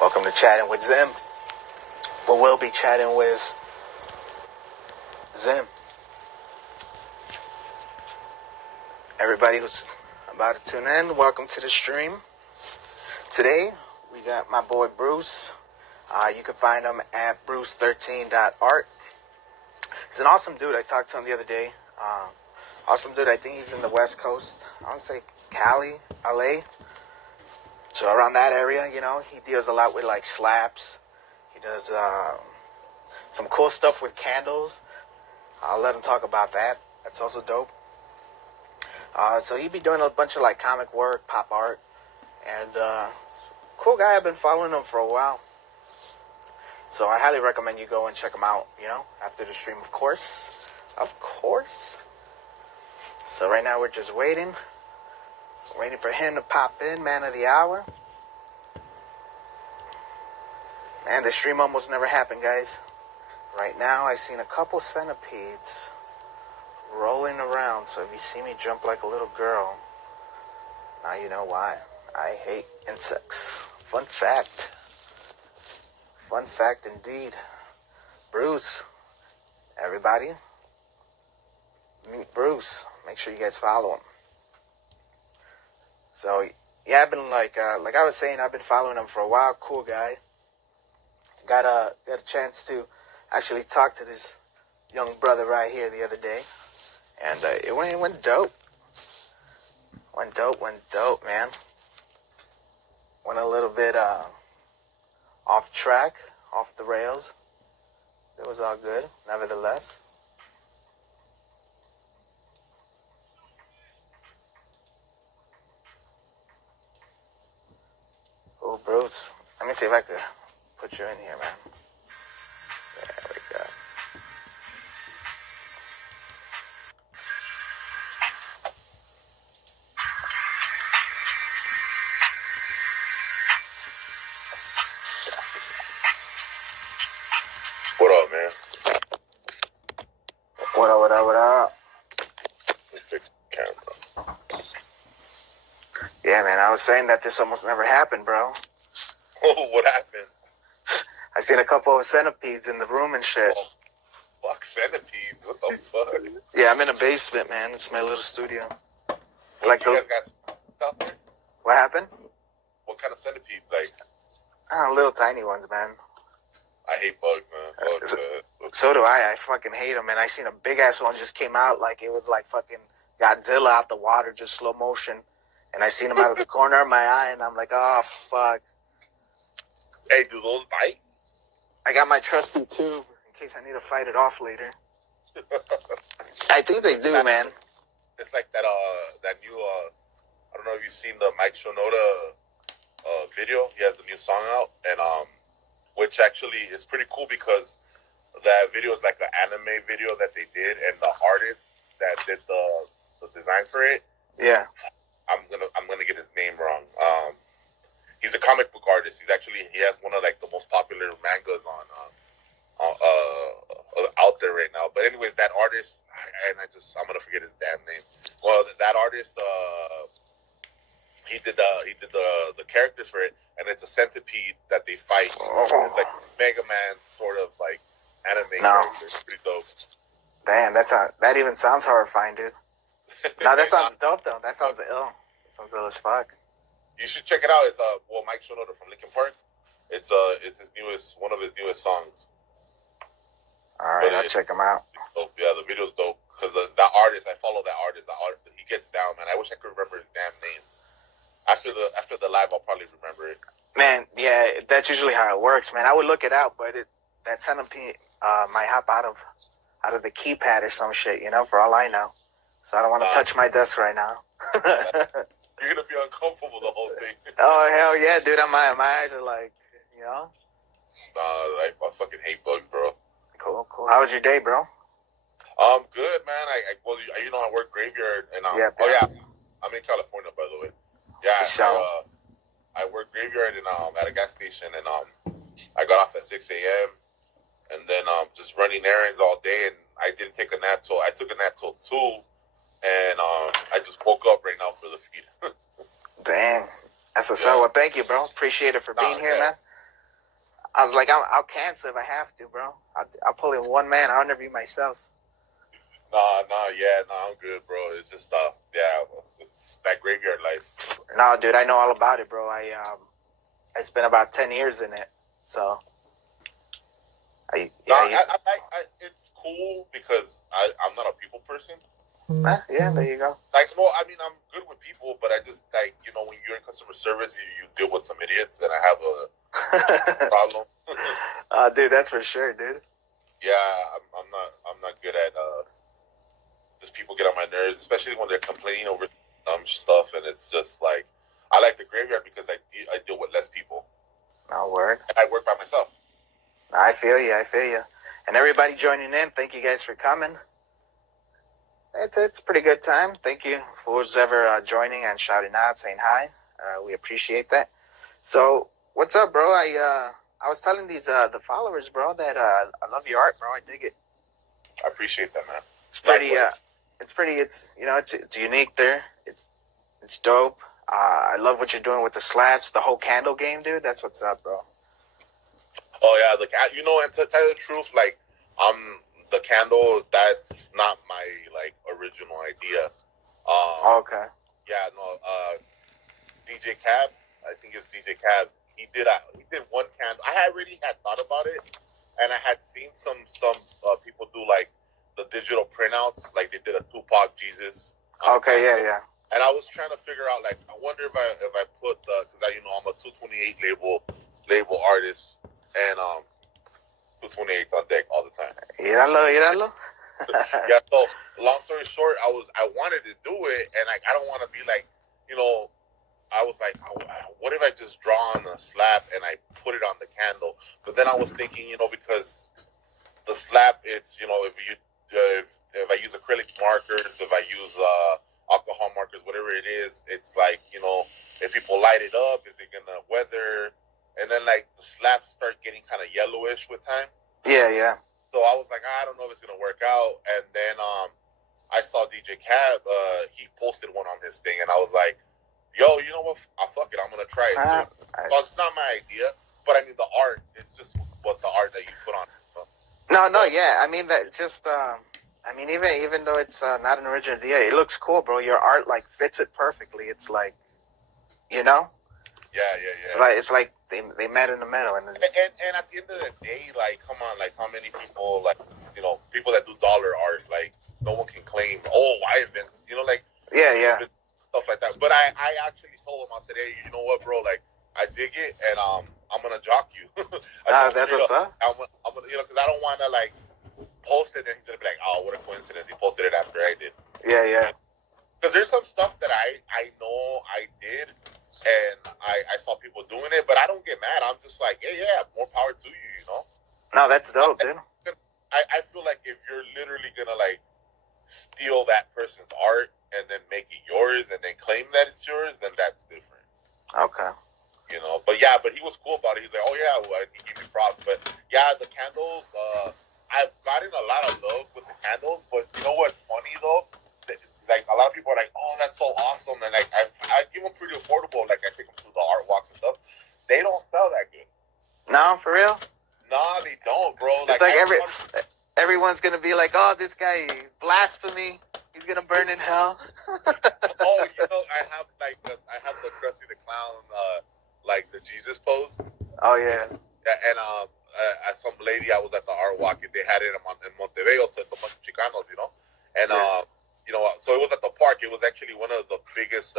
Welcome to Chatting with Zim. But we'll be chatting with Zim. Everybody who's about to tune in, welcome to the stream. Today, we got my boy Bruce. You can find him at bruce13.art. He's an awesome dude. I talked to him the other day. Awesome dude. I think he's in the West Coast. I want to say Cali, LA. So around that area, you know, he deals a lot with like slaps. He does some cool stuff with candles. I'll let him talk about that. That's also dope. So he'd be doing a bunch of like comic work, pop art, and cool guy. I've been following him for a while. So I highly recommend you go and check him out, you know, after the stream, of course. Of course. So right now we're just waiting for him to pop in, man of the hour. Man, the stream almost never happened, guys. Right now I seen a couple centipedes rolling around, so if you see me jump like a little girl, now you know why. I hate insects. Fun fact. Fun fact indeed. Bruce, everybody, meet Bruce. Make sure you guys follow him. So, yeah, I've been like I was saying, I've been following him for a while. Cool guy. Got a chance to actually talk to this young brother right here the other day. And it went dope. Went dope, man. Went a little bit off track, off the rails. It was all good, nevertheless. Oh, Bruce. Let me see if I could put you in here, man. There we go. What up, man? What up? Let me fix the camera. Yeah, man, I was saying that this almost never happened, bro. Oh, what happened? I seen a couple of centipedes in the room and shit. Oh, fuck, centipedes. What the fuck? Yeah, I'm in a basement, man. It's my little studio. It's What, like you guys got out there? What happened? What kind of centipedes? Like, Little tiny ones, man. I hate bugs, man. Fuck that. So do I. I fucking hate them, and I seen a big ass one just came out like it was like fucking Godzilla out the water, just slow motion. And I seen him out of the corner of my eye, and I'm like, oh fuck. Hey, do those bite? I got my trusty tube in case I need to fight it off later. I think they do, man. It's like that new I don't know if you've seen the Mike Shinoda video. He has the new song out, and which actually is pretty cool because that video is like an anime video that they did, and the artist that did the design for it. Yeah. I'm gonna get his name wrong. He's a comic book artist. He has one of like the most popular mangas on out there right now. But anyways, that artist, I'm gonna forget his damn name. Well, that artist, he did the characters for it, and it's a centipede that they fight. It's like Mega Man sort of like anime character. It's pretty dope. Damn, that even sounds horrifying, dude. No, that sounds dope though. That sounds ill. That sounds ill as fuck. You should check it out. It's Mike Shinoda from Linkin Park. It's one of his newest songs. All right, I'll check him out. Dope. Yeah, the video's dope because that artist, I follow that artist. He gets down, man. I wish I could remember his damn name. After the live, I'll probably remember it. Man, yeah, that's usually how it works, man. I would look it out, but that centipede might hop out of the keypad or some shit, you know, for all I know. So I don't want to touch my desk right now. You're gonna be uncomfortable the whole thing. Oh hell yeah, dude! My eyes are like, you know. I fucking hate bugs, bro. Cool. How was your day, bro? Good, man. I work graveyard, and I'm in California, by the way. Yeah, I work graveyard at a gas station, and I got off at 6 a.m. and then just running errands all day, and I didn't take a nap I took a nap till 2, and I just woke up right now for the feed. Dang. That's what's up. Well, thank you, bro. Appreciate it for being here, man. I was like, I'll cancel if I have to, bro. I'll pull in one man. I'll interview myself. I'm good, bro. It's just it's that graveyard life. No, dude, I know all about it, bro. I spent about 10 years in it, so. It's cool because I'm not a people person. Yeah, there you go. Like, well, I mean, I'm good with people, but I just when you're in customer service, you deal with some idiots, and I have a problem. Dude, that's for sure, dude. Yeah, I'm not good at just people get on my nerves, especially when they're complaining over stuff, and it's just like I like the graveyard because I deal with less people. No word. And I work by myself. I feel you. And everybody joining in, thank you guys for coming. It's a pretty good time. Thank you for who's ever joining and shouting out, saying hi. We appreciate that. So, what's up, bro? I was telling these the followers, bro, that I love your art, bro. I dig it. I appreciate that, man. It's pretty. It's unique there. It's dope. I love what you're doing with the slabs, the whole candle game, dude. That's what's up, bro. Oh yeah, and to tell you the truth, like the candle, that's not my original idea. Okay. Yeah, no. DJ Cab, I think it's DJ Cab. He did one candle. I already had thought about it, and I had seen some people do the digital printouts, like they did a Tupac Jesus. Okay, yeah. And I was trying to figure out, I wonder if I put because I'm a 228 label artist, and 228 on deck all the time. Míralo. Yeah. So long story short, I wanted to do it, and I don't want to be I was like, what if I just draw on a slab and I put it on the candle? But then I was thinking, because the slab, it's if I use acrylic markers, if I use alcohol markers, whatever it is, it's if people light it up, is it gonna weather? And then the slabs start getting kind of yellowish with time. Yeah. So I was like, I don't know if it's gonna work out. And then I saw DJ Cab. He posted one on his thing, and I was like, yo, you know what? Fuck it, I'm gonna try it too. So it's not my idea, but I mean the art. It's just what the art that you put on. No, yeah. I mean that just. Even though it's not an original idea, it looks cool, bro. Your art fits it perfectly. It's Yeah. It's like they met in the middle, and at the end of the day, come on, how many people, people that do dollar art, no one can claim, I invented, yeah, stuff like that. But I actually told him, I said, hey, you know what, bro, I dig it, and I'm gonna jock you. That's what's up. I'm gonna, because I don't want to post it, and he's gonna be like, oh, what a coincidence, he posted it after I did. Yeah. Because there's some stuff that I know I did, and I saw people doing it, but I don't get mad. I'm just like, hey, yeah, more power to you, No, that's dope, dude. I feel like if you're literally gonna steal that person's art and then make it yours and then claim that it's yours, then that's different. Okay. But he was cool about it. He's like, oh yeah, well, he gave me props. But yeah, the candles, I've gotten a lot of love with the candles, but you know what's funny though? A lot of people are like, oh, that's so awesome, and I give them pretty affordable. I take them through the art walks and stuff. They don't sell that good. No, for real? Nah, they don't, bro. Everyone's gonna be like, oh, this guy blasphemy. He's gonna burn in hell. I have the Krusty the Clown, the Jesus pose. Oh yeah. And some lady, I was at the art walk, and they had it in Montevideo, so it's a bunch of Chicanos, and so it was at the park. It was actually one of the biggest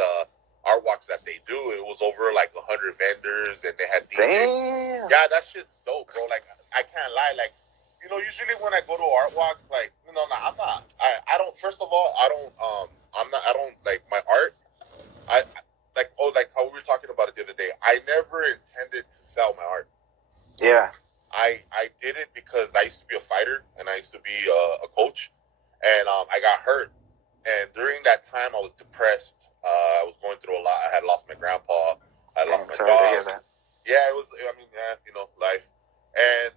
art walks that they do. It was over 100 vendors, and they had DJs. Damn. Yeah, that shit's dope, bro. I can't lie. Usually when I go to art walks, I'm not. I don't. First of all, I don't. I don't my art. How we were talking about it the other day. I never intended to sell my art. Yeah. I did it because I used to be a fighter, and I used to be a coach, and I got hurt. And during that time, I was depressed. I was going through a lot. I had lost my grandpa. I lost my dog. Yeah, it was. Life. And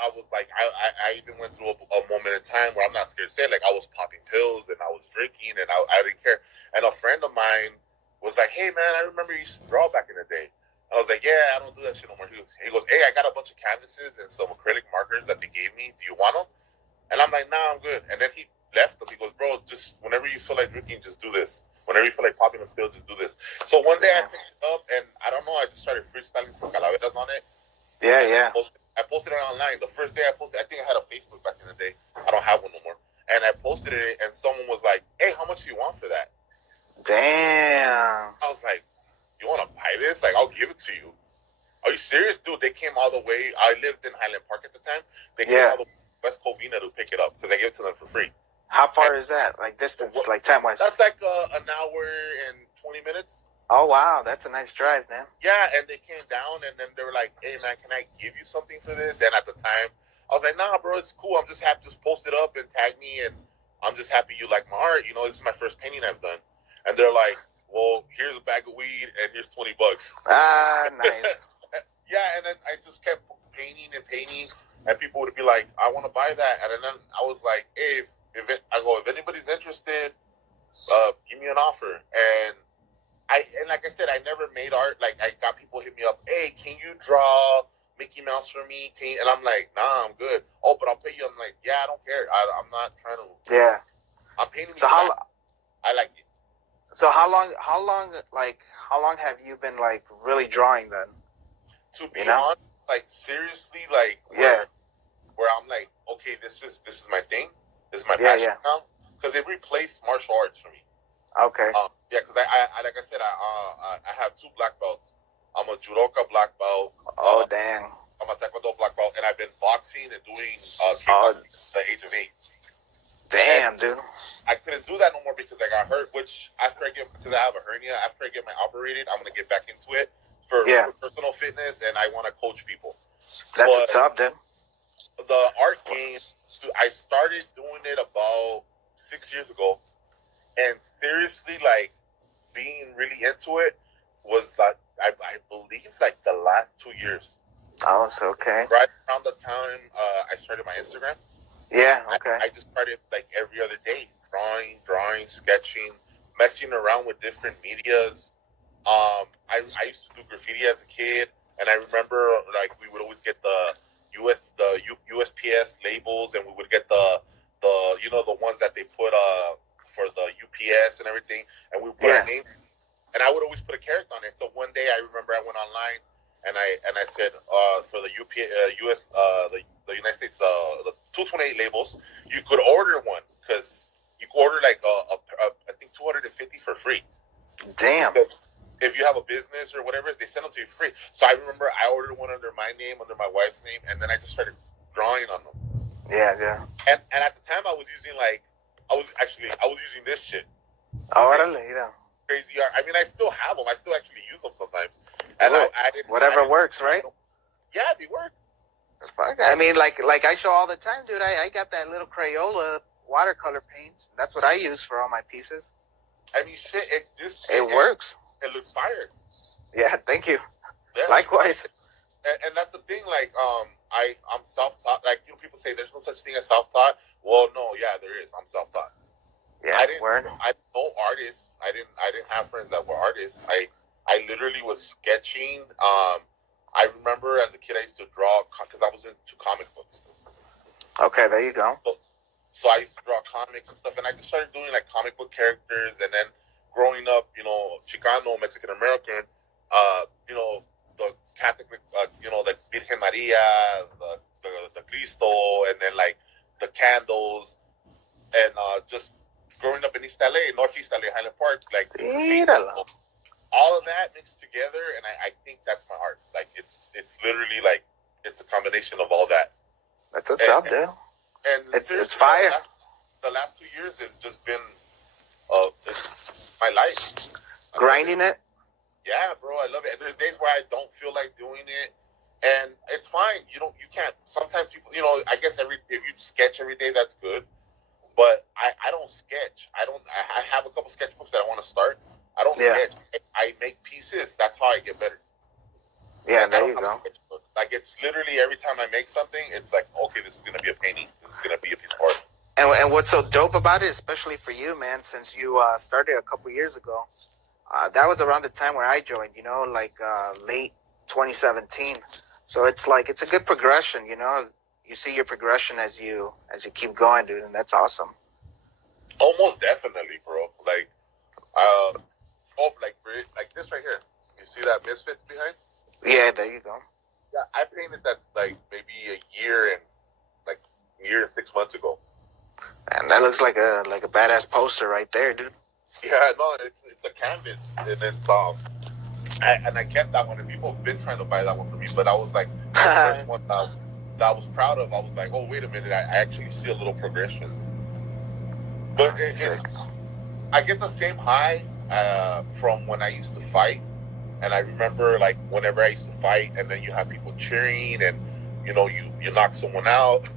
I was I even went through a moment in time where I'm not scared to say it. I was popping pills and I was drinking and I didn't care. And a friend of mine was like, "Hey man, I remember you used to draw back in the day." I was like, "Yeah, I don't do that shit no more." He goes, "Hey, hey, I got a bunch of canvases and some acrylic markers that they gave me. Do you want them? And I'm like, nah, I'm good. And then he left them. He goes, bro, just whenever you feel like drinking, just do this. Whenever you feel like popping a pill, just do this. So one day I picked it up, and I don't know, I just started freestyling some calaveras on it. Yeah. I posted it online. The first day I posted, I think I had a Facebook back in the day. I don't have one no more. And I posted it, and someone was like, hey, how much do you want for that? Damn. I was like, you want to buy this? Like, I'll give it to you. Are you serious? Dude, they came all the way. I lived in Highland Park at the time. They came all the way to West Covina to pick it up because I gave it to them for free. How far is that? Like distance, like time-wise? That's like an hour and 20 minutes. Oh, wow. That's a nice drive, man. Yeah, and they came down, and then they were like, hey, man, can I give you something for this? And at the time, I was like, nah, bro, it's cool. I'm just happy. Just post it up and tag me, and I'm just happy you like my art. You know, this is my first painting I've done. And they're like, well, here's a bag of weed, and here's $20. Ah, nice. Yeah, and then I just kept painting, and people would be like, I want to buy that. And then I was like, hey, if anybody's interested, give me an offer. And like I said, I never made art. Like, I got people hit me up, hey, can you draw Mickey Mouse for me? And I'm like, nah, I'm good. Oh, but I'll pay you. I'm like, yeah, I don't care. I'm not trying to. Yeah. I'm painting. So I like it. So how long have you been like really drawing then? To be honest, like seriously, like where I'm like, okay, this is my thing. This is my passion now, because it replaced martial arts for me. Okay. Because I like I said, I have 2 black belts. I'm a judoka black belt. Oh, dang. I'm a taekwondo black belt, and I've been boxing and doing kickboxing at the age of 8. Damn, dude. I couldn't do that no more because I got hurt. Which because I have a hernia, after I get my operated, I'm gonna get back into it for personal fitness, and I want to coach people. That's what's up, dude. The art game, I started doing it about 6 years ago, and seriously, like being really into it was like I believe like the last 2 years. Oh, it's okay. Right around the time I started my Instagram. Yeah, okay. I just started like every other day, drawing, sketching, messing around with different medias. I used to do graffiti as a kid, and I remember like we would always get the USPS labels, and we would get the the ones that they put for the UPS and everything, and we would put our name, and I would always put a character on it. So one day I remember I went online and I said for the the United States the 228 labels, you could order one because you could order like I think 250 for free. Damn. Because if you have a business or whatever, they send them to you free. So I remember I ordered one under my name, under my wife's name, and then I just started drawing on them. Yeah. And at the time I was using using this shit. Oh, really? Yeah. Crazy art. I mean, I still have them. I still actually use them sometimes. And whatever works, right? Yeah, they work. I mean, like I show all the time, dude. I got that little Crayola watercolor paints. That's what I use for all my pieces. I mean, shit, it works. It looks fire. Yeah, thank you. Yeah. Likewise. And that's the thing. Like, I'm self-taught. Like, people say there's no such thing as self-taught. Well, no, yeah, there is. I'm self-taught. Yeah, I know artists. I didn't have friends that were artists. I literally was sketching. I remember as a kid I used to draw because I was into comic books. Okay, there you go. So I used to draw comics and stuff, and I just started doing like comic book characters. And then growing up, Chicano, Mexican American, the Catholic, the Virgen Maria, the Cristo, and then like the candles, and just growing up in East LA, Northeast LA, Highland Park, like all of that mixed together, and I think that's my art. Like it's literally like it's a combination of all that. That's what's up, dude. And it's fire. The last 2 years has just been it's my life. Grinding it? Yeah, bro, I love it. And there's days where I don't feel like doing it, and it's fine. You can't. Sometimes people, I guess if you sketch every day, that's good. But I don't sketch. I have a couple sketchbooks that I want to start. I don't sketch. I make pieces. That's how I get better. Yeah, there you go. Like, it's literally every time I make something, it's like, okay, this is going to be a painting. This is going to be a piece of art. And what's so dope about it, especially for you, man, since you started a couple years ago, that was around the time where I joined, like late 2017. So it's like it's a good progression, you know. You see your progression as you keep going, dude, and that's awesome. Almost definitely, bro. Like, like for it, like this right here. You see that Misfits behind? Yeah, there you go. Yeah, I painted that like maybe a year and 6 months ago. And that looks like a badass poster right there, dude. Yeah, no, it's a canvas, and it's I kept that one, and people have been trying to buy that one for me, but I was like, the first one that I was proud of. I was like, oh wait a minute, I actually see a little progression. But I get the same high from when I used to fight, and I remember like whenever I used to fight, and then you have people cheering, and you know you knock someone out,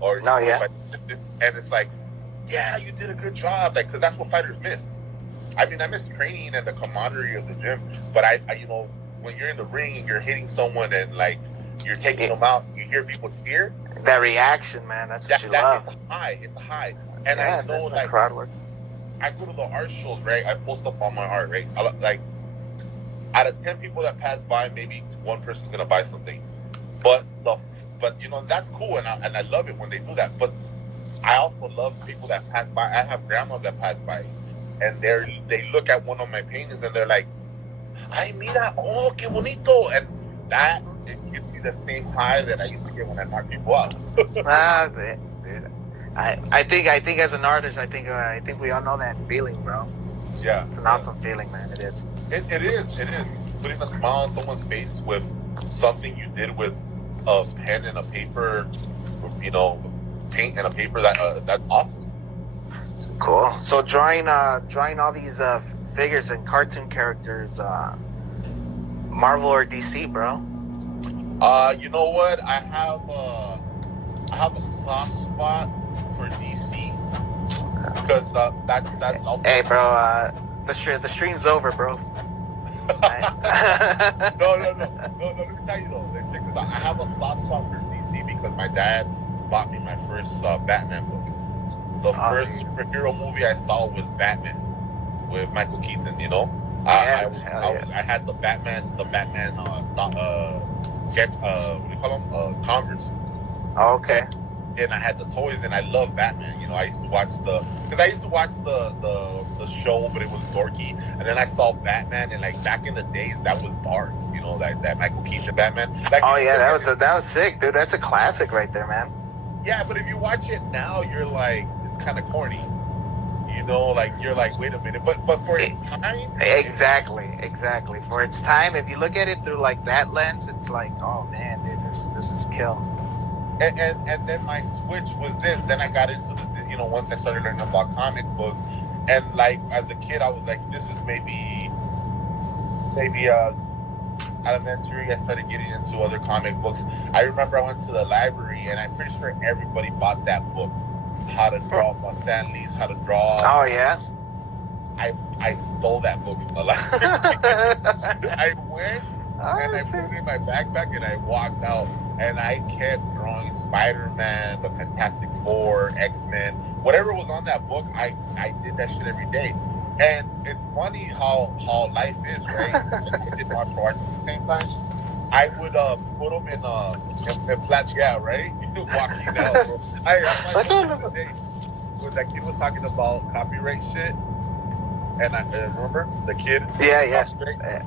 or and it's like, yeah, you did a good job, like because that's what fighters miss. I mean, I miss training and the camaraderie of the gym, but I you know, when you're in the ring and you're hitting someone and like you're taking them out, you hear people cheer. That reaction, man, that's what you love. It's a high, and I know like crowd work. I go to the art shows, right? I post up on my art, right? Like out of 10 people that pass by, maybe one person's gonna buy something, but you know that's cool, and I love it when they do that. But I also love people that pass by. I have grandmas that pass by, and they look at one of my paintings and they're like, "Ay, mira, oh, qué bonito," and that it gives me the same high that I used to get when I knock people out. Dude, I think as an artist, I think we all know that feeling, bro. Yeah, it's an awesome feeling, man. It is. It is putting a smile on someone's face with something you did with a pen and a paper, you know, paint and a paper. That's awesome. Cool. So drawing all these figures and cartoon characters, Marvel or DC, bro? You know what? I have a soft spot for DC because that's also. Hey, bro. The stream's over, bro. No. Let me tell you though. Check this out. I have a soft spot for DC because my dad bought me my first Batman book. The first superhero movie I saw was Batman with Michael Keaton. You know, I had the Batman sketch. What do you call them? Converse. Oh, okay. And I had the toys, and I love Batman. You know, I used to watch the show, but it was dorky. And then I saw Batman, and like back in the days, that was dark. You know, that Michael Keaton Batman. Like, oh yeah, that was sick, dude. That's a classic right there, man. Yeah, but if you watch it now, you're like, it's kind of corny. You know, like you're like, wait a minute. But for its time, exactly. For its time, if you look at it through like that lens, it's like, oh man, dude, this is kill. And then my switch was this. Then I got into once I started learning about comic books, and like as a kid, I was like, this is maybe elementary. I started getting into other comic books. I remember I went to the library, and I'm pretty sure everybody bought that book, how to draw Stan Lee's How to Draw. Oh yeah. I stole that book from the library. I went and I put it in my backpack and I walked out. And I kept drawing Spider-Man, the Fantastic Four, X-Men, whatever was on that book. I did that shit every day. And it's funny how life is, right? I did martial arts at the same time. I would put them in flat, yeah, right? Walking out. Bro. That kid was talking about copyright shit. And I remember the kid. Yeah.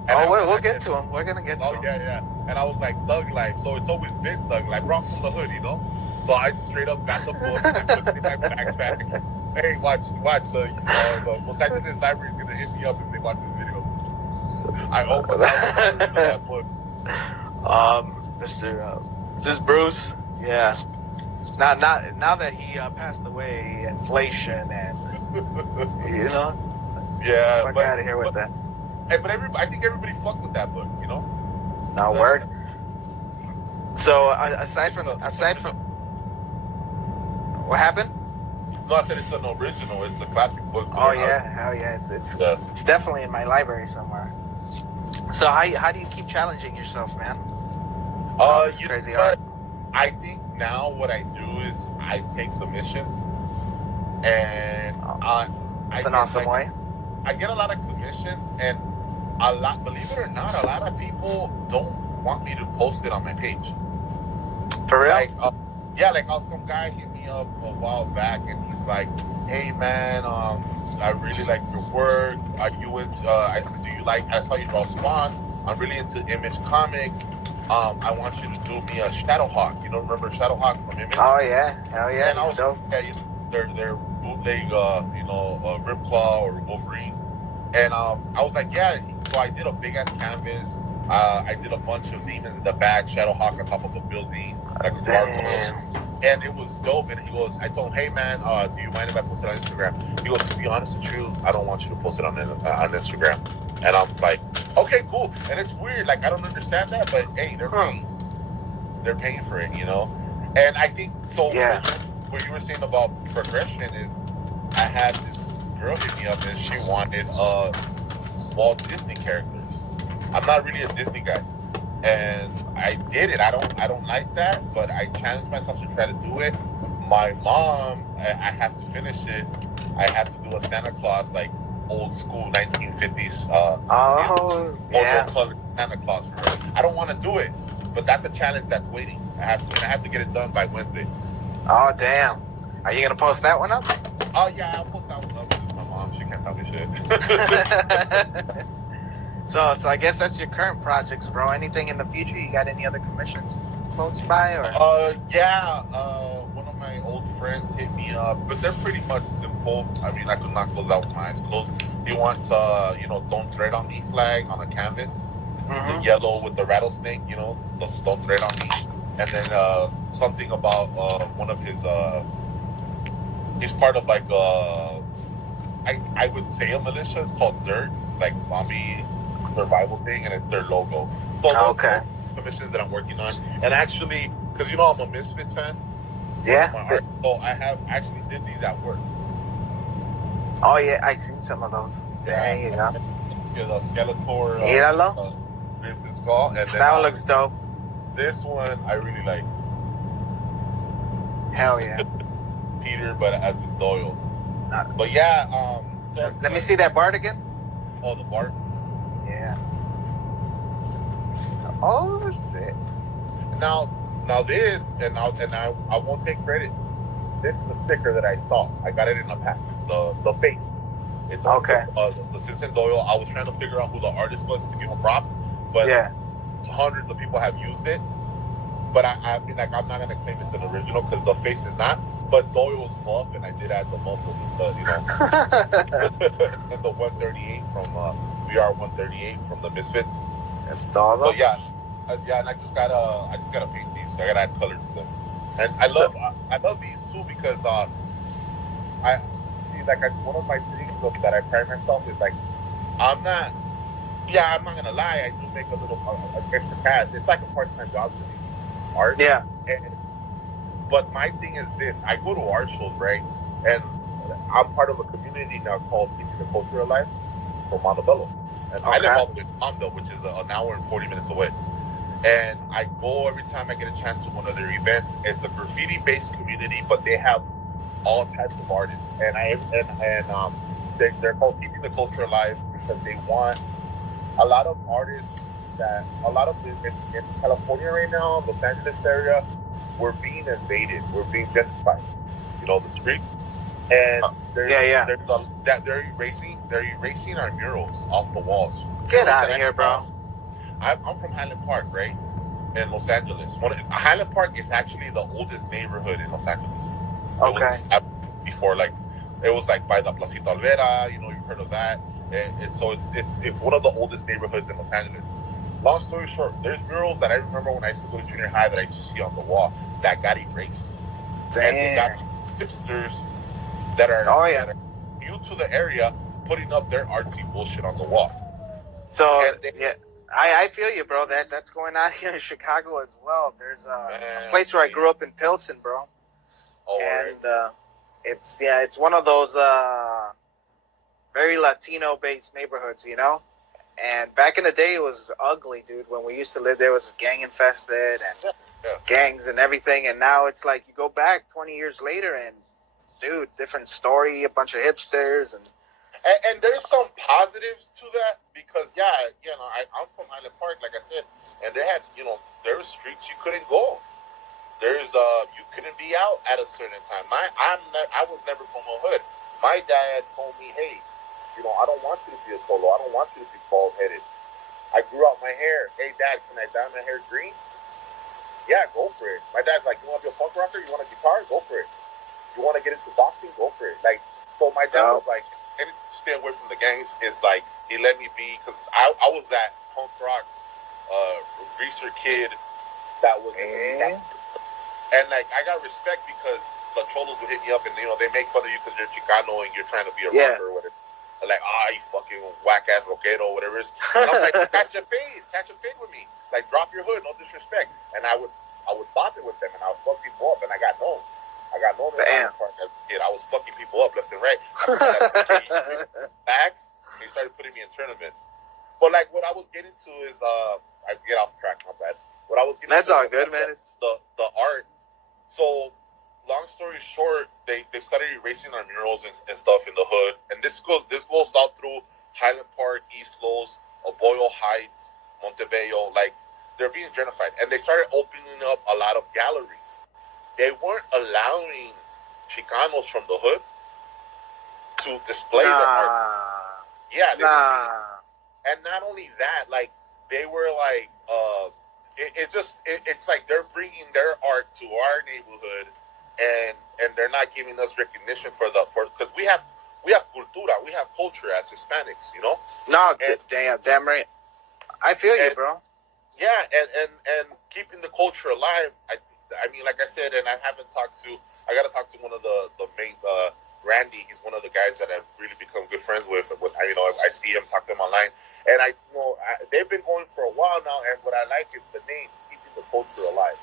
We'll get to him. We're gonna get to him. Oh yeah. And I was like, Thug Life. So it's always been Thug Life. Brought from the hood, you know. So I straight up got the book and put it in my backpack. Hey, watch. The Los Angeles Library is gonna hit me up if they watch this video. I hope that book. This Bruce. Yeah. Now that he passed away, inflation and you know. Yeah, fuck out of here with that. But I think everybody fucked with that book, you know. No word. So aside from what happened? No, I said it's an original. It's a classic book. Oh yeah, hell yeah! It's definitely in my library somewhere. So how do you keep challenging yourself, man? Crazy art. I think now what I do is I take commissions, and it's an awesome way. I get a lot of commissions, and believe it or not, a lot of people don't want me to post it on my page. For real? Like, some guy hit me up a while back, and he's like, "Hey, man, I really like your work. Are you into? Do you like? I saw you draw Spawn. I'm really into Image Comics. I want you to do me a Shadowhawk. You know, remember Shadowhawk from Image? Oh yeah, hell yeah, and I was dope. yeah, they're bootleg, Ripclaw or Wolverine, and I was like, yeah. So I did a big ass canvas. I did a bunch of demons in the back, Shadowhawk on top of a building, like a gargoyle, and it was dope. And he goes, I told him, hey man, do you mind if I post it on Instagram? He goes, to be honest with you, I don't want you to post it on Instagram. And I was like, okay, cool. And it's weird, like I don't understand that, but hey, they're paying for it, you know. And I think so. Yeah. What you were saying about progression is, I had this girl hit me up and she wanted Walt Disney characters. I'm not really a Disney guy, and I did it. I don't like that, but I challenged myself to try to do it. My mom, I have to finish it. I have to do a Santa Claus, like old school 1950s. Yeah. Colored Santa Claus for her. I don't want to do it, but that's a challenge that's waiting. I have to get it done by Wednesday. Oh damn! Are you gonna post that one up? Oh yeah, I'll post that one up. It's my mom. She can't tell me shit. So I guess that's your current projects, bro. Anything in the future? You got any other commissions close by, or? One of my old friends hit me up, but they're pretty much simple. I mean, I could knock those out with my eyes closed. He wants, "Don't Tread on Me" flag on a canvas, the yellow with the rattlesnake, "Don't Tread on Me," and then something about one of his. He's part of like I would say a militia. It's called Zerg, like zombie survival thing, and it's their logo. So those are commissions that I'm working on. And actually, because I'm a Misfits fan. Yeah. So I have actually did these at work. Oh yeah, I seen some of those. Yeah, you know. Yeah, the Skeletor, Crimson Skull, and then that one looks dope. This one I really like. Hell yeah. Peter, but as a Doyle. But yeah, so let me see that Bart again. Oh, the Bart. Yeah. Oh shit. Now this, and I won't take credit. This is a sticker that I saw. I got it in a pack. The face. It's okay. The Simpson Doyle. I was trying to figure out who the artist was to give him props, but hundreds of people have used it. But I mean, like, I'm not gonna claim it's an original because the face is not. But Doyle was buff, and I did add the muscles, and the 138 from VR 138 from the Misfits. That's todo. But yeah, and I just gotta paint these. I gotta add color to them, and I love these too because I see, like, one of my things that I pride myself is, like, I'm not gonna lie, I do make a little extra cash. It's like a part-time job to me, art. Yeah. But my thing is this: I go to art shows, right? And I'm part of a community now called Keeping the Culture Alive from Montebello. And I live all the way in Montebello, which is an hour and 40 minutes away. And I go every time I get a chance to one of their events. It's a graffiti-based community, but they have all types of artists. And they're called Keeping the Culture Alive because they want a lot of artists in California right now, Los Angeles area. We're being invaded. We're being gentrified. The street. And they're erasing our murals off the walls. Get out of here, bro. I'm from Highland Park, right? In Los Angeles. Highland Park is actually the oldest neighborhood in Los Angeles. Okay. Before, like, it was like by the Placita Olvera. You've heard of that. It's one of the oldest neighborhoods in Los Angeles. Long story short, there's murals that I remember when I used to go to junior high that I used to see on the wall that got erased. Damn. And they got hipsters that are new to the area putting up their artsy bullshit on the wall. So I feel you, bro. That's going on here in Chicago as well. There's a place where I grew up in Pilsen, bro. Oh, and it's one of those very Latino-based neighborhoods, And back in the day, it was ugly, dude. When we used to live there, it was gang infested and gangs and everything. And now it's like you go back 20 years later and, dude, different story, a bunch of hipsters. And And there's some positives to that because, I'm from Highland Park, like I said, and there were streets you couldn't go. You couldn't be out at a certain time. I was never from a hood. My dad told me, hey, I don't want you to be a solo. I don't want you to be bald headed. I grew out my hair. Hey, Dad, can I dye my hair green? Yeah, go for it. My dad's like, you want to be a punk rocker? You want a guitar? Go for it. You want to get into boxing? Go for it. Like, so my dad was like, anything to stay away from the gangs is like, he let me be, because I was that punk rock greaser kid that was and like I got respect because the cholos would hit me up and they make fun of you because you're Chicano and you're trying to be a rocker or whatever. They're like, you fucking whack ass rockero or whatever it is. And I'm like, catch a fade with me. Like, drop your hood, no disrespect. And I would bop it with them and I would fuck people up and I got known. In the park as a kid. I was fucking people up left and right. Facts. They started putting me in tournament. But like what I was getting to is I get off track, my bad. What I was getting That's to all good, man. The art. So long story short, they started erasing our murals and stuff in the hood. And this goes out through Highland Park, East Los, Oboyo Heights, Montebello. Like, they're being gentrified. And they started opening up a lot of galleries. They weren't allowing Chicanos from the hood to display their art. Yeah, and not only that, like, they were like, it's like they're bringing their art to our neighborhood, and they're not giving us recognition because we have cultura, we have culture as Hispanics, No, damn right. I feel you, bro. Yeah, and keeping the culture alive. I mean, like I said, and I got to talk to one of the main, Randy. He's one of the guys that I've really become good friends with. I see him, talk to him online, and they've been going for a while now. And what I like is the name, keeping the culture alive.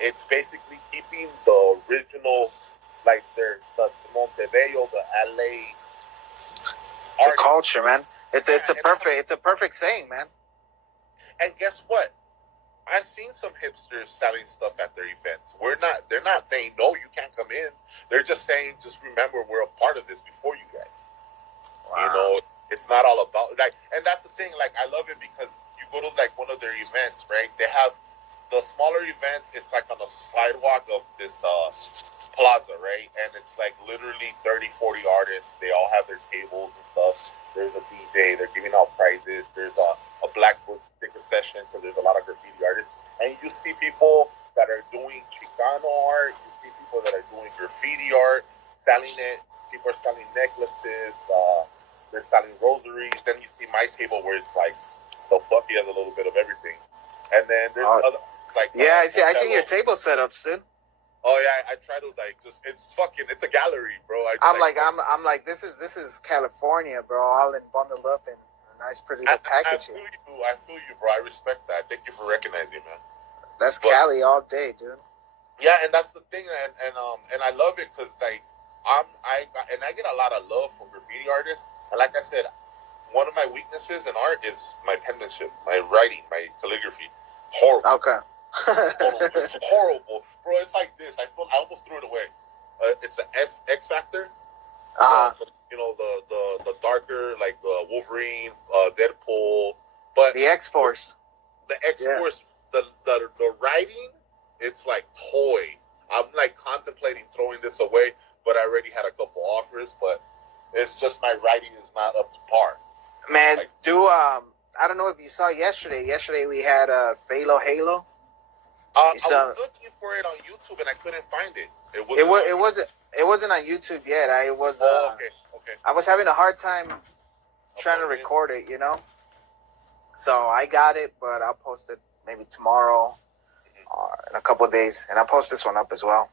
It's basically keeping the original, like the Montebello, the LA, the culture, man. It's a perfect saying, man. And guess what? I've seen some hipsters selling stuff at their events. They're not saying, no, you can't come in. They're just saying, just remember, we're a part of this before you guys. Wow. It's not all about, like, and that's the thing, like, I love it because you go to, like, one of their events, right? They have the smaller events, it's like on the sidewalk of this plaza, right? And it's like literally 30, 40 artists. They all have their tables and stuff. There's a DJ. They're giving out prizes. There's a Blackwood sticker session because there's a lot of graffiti artists. And you see people that are doing Chicano art. You see people that are doing graffiti art, selling it. People are selling necklaces. They're selling rosaries. Then you see my table where it's like the fluffy has a little bit of everything. And then there's other... Like, I see your table setups, dude. Oh yeah, I try to like it's a gallery, bro. I'm like this is California, bro, all in bundled up in a nice pretty little packaging. I feel you, bro. I respect that. Thank you for recognizing, man. That's Cali all day, dude. Yeah, and that's the thing, and I love it because like I get a lot of love from graffiti artists, and like I said, one of my weaknesses in art is my penmanship, my writing, my calligraphy. Horrible. Okay. It's horrible, bro. It's like this. I almost threw it away. It's the X Factor. The darker, like the Wolverine, Deadpool, but the X Force. The X Force. The writing, it's like toy. I'm like contemplating throwing this away, but I already had a couple offers. But it's just my writing is not up to par. Man, I don't know if you saw yesterday. Yesterday we had Halo. I was looking for it on YouTube and I couldn't find it. It wasn't on YouTube yet. Okay. I was having a hard time trying to record it, So I got it, but I'll post it maybe tomorrow or in a couple of days, and I'll post this one up as well.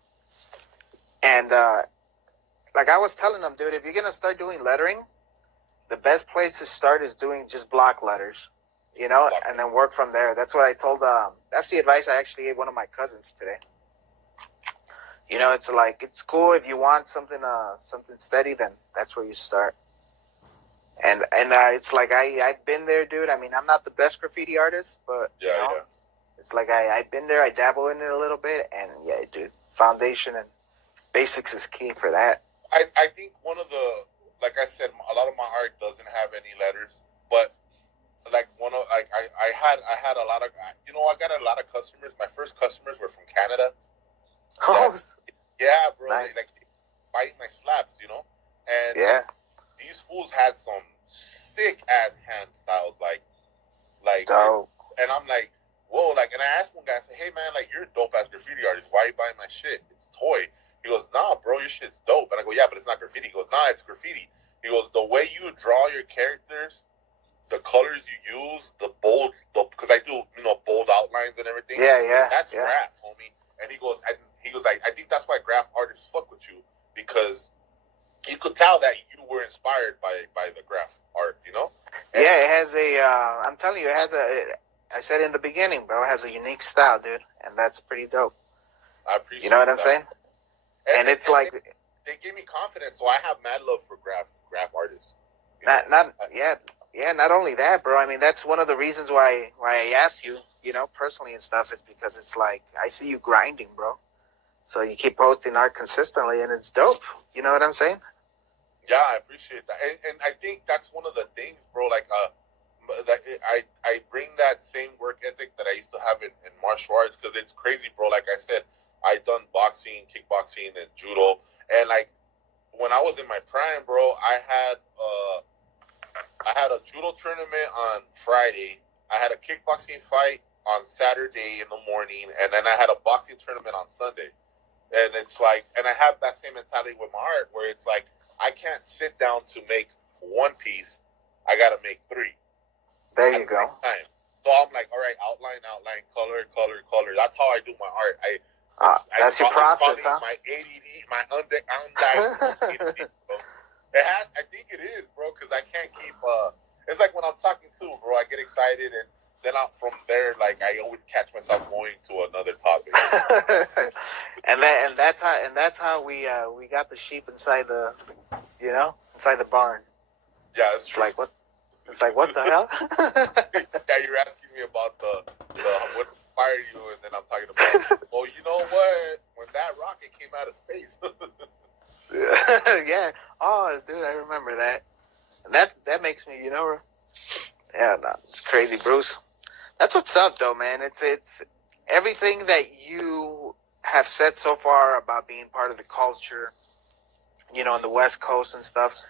And like I was telling them, dude, if you're gonna start doing lettering, the best place to start is doing just block letters, and then work from there. That's what I told. That's the advice I actually gave one of my cousins today. It's like, it's cool if you want something steady, then that's where you start. And it's like I've been there, dude. I mean, I'm not the best graffiti artist, but it's like I've been there. I dabble in it a little bit, and dude, foundation and basics is key for that. I think one of the like I said, a lot of my art doesn't have any letters, but like I had a lot of, I got a lot of customers. My first customers were from Canada. Oh, yeah, bro. Nice. They buying my slaps, and yeah, these fools had some sick ass hand styles, like, dope. and I'm like, whoa, like, and I asked one guy, I said, hey man, like, you're a dope ass graffiti artist. Why are you buying my shit? It's toy. He goes, nah, bro, your shit's dope. And I go, yeah, but it's not graffiti. He goes, nah, it's graffiti. He goes, the way you draw your characters, the colors you use, because I do, bold outlines and everything. Yeah. That's graph, homie. And he goes, I think that's why graph artists fuck with you, because you could tell that you were inspired by the graph art, And yeah, it has I'm telling you, it has I said in the beginning, bro, it has a unique style, dude. And that's pretty dope. I appreciate You know what I'm that. saying? And it's like... They gave me confidence, so I have mad love for graph artists. Not only that, bro. I mean, that's one of the reasons why I asked you, personally and stuff, is because it's like, I see you grinding, bro. So you keep posting art consistently, and it's dope. You know what I'm saying? Yeah, I appreciate that. And I think that's one of the things, bro, like, that I bring that same work ethic that I used to have in martial arts, because it's crazy, bro. Like I said, I done boxing, kickboxing, and judo. And, like, when I was in my prime, bro, I had a judo tournament on Friday. I had a kickboxing fight on Saturday in the morning, and then I had a boxing tournament on Sunday. And it's like, and I have that same mentality with my art, where it's like, I can't sit down to make one piece. I got to make 3. There you go. Time. So I'm like, all right, outline, color. That's how I do my art. That's your process, huh? My ADD, my undiagnosed ADD. It has. I think it is, bro, because I can't keep. It's like when I'm talking to, bro, I get excited, and then from there, like, I always catch myself going to another topic. and that's how we got the sheep inside the barn. Yeah, that's true. Like what? It's like, what the hell? Yeah, you're asking me about the what inspired you, and then I'm talking about, well, you know what? When that rocket came out of space. Yeah. Oh, dude, I remember that. And that makes me, yeah, no, it's crazy, Bruce. That's what's up, though, man. It's everything that you have said so far about being part of the culture, on the West Coast and stuff.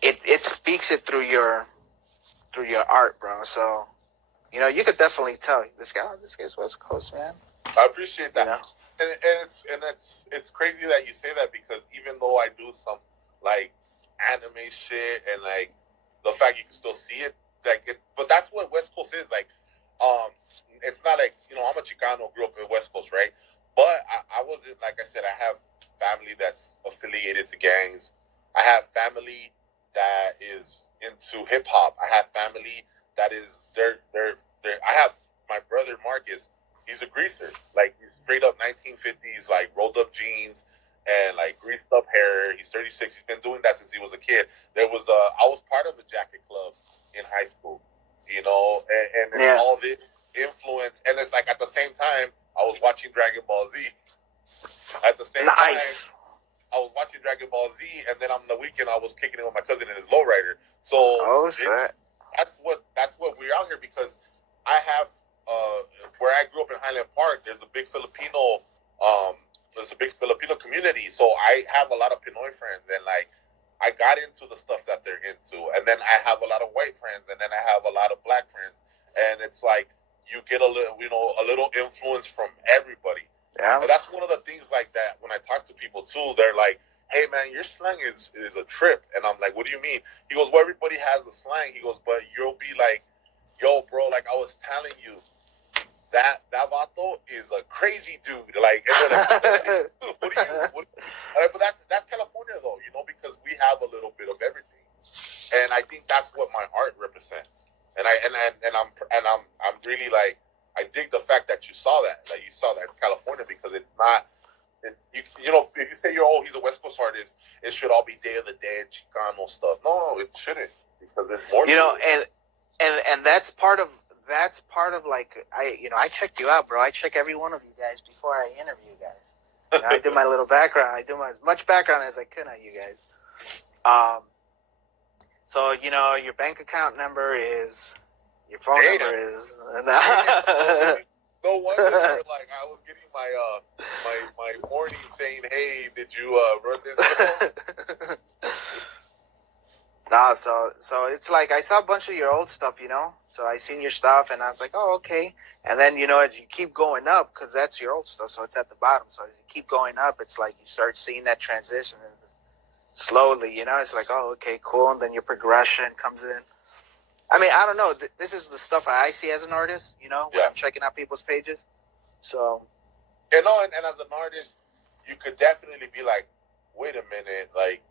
It speaks it through your art, bro. So, you could definitely tell this guy's West Coast, man. I appreciate that. And it's crazy that you say that, because even though I do some, like, anime shit, and, like, the fact you can still see it, but that's what West Coast is, like. It's not like, I'm a Chicano, grew up in West Coast, right? But I wasn't, like I said, I have family that's affiliated to gangs. I have family that is into hip hop. I have family that is I have my brother Marcus. He's a greaser, like, straight up 1950s, like, rolled up jeans and, like, greased up hair. He's 36. He's been doing that since he was a kid. I was part of the jacket club in high school, and all this influence. And it's like, at the same time, I was watching Dragon Ball Z. At the same time, I was watching Dragon Ball Z, and then on the weekend, I was kicking it with my cousin in his lowrider. So that's what we're out here, because I have where I grew up in Highland Park. There's a big Filipino community, so I have a lot of Pinoy friends, and, like, I got into the stuff that they're into, and then I have a lot of white friends, and then I have a lot of black friends, and it's like you get a little influence from everybody. Yeah. And that's one of the things, like, that when I talk to people too, they're like, hey man, your slang is a trip. And I'm like, what do you mean? He goes, well, everybody has the slang. He goes, but you'll be like, yo, bro, like, I was telling you, that vato is a crazy dude. Like, and like, but that's California though, because we have a little bit of everything. And I think that's what my art represents. And I'm really, like, I dig the fact that you saw that in California, because it's not, if you say he's a West Coast artist, it should all be Day of the Dead, Chicano stuff. No, it shouldn't, because there's more. And that's part of like, I checked you out, bro. I check every one of you guys before I interview you guys. I do my little background. I do as much background as I could on you guys. So your bank account number is, your phone number is. No wonder like I was getting my warning saying, "Hey, did you run this?" Nah, so it's like I saw a bunch of your old stuff, So I seen your stuff, and I was like, oh, okay. And then as you keep going up, because that's your old stuff, so it's at the bottom. So as you keep going up, it's like you start seeing that transition, and slowly, it's like, oh, okay, cool, and then your progression comes in. I mean, I don't know. This is the stuff I see as an artist, when I'm checking out people's pages. So, and as an artist, you could definitely be like, wait a minute, like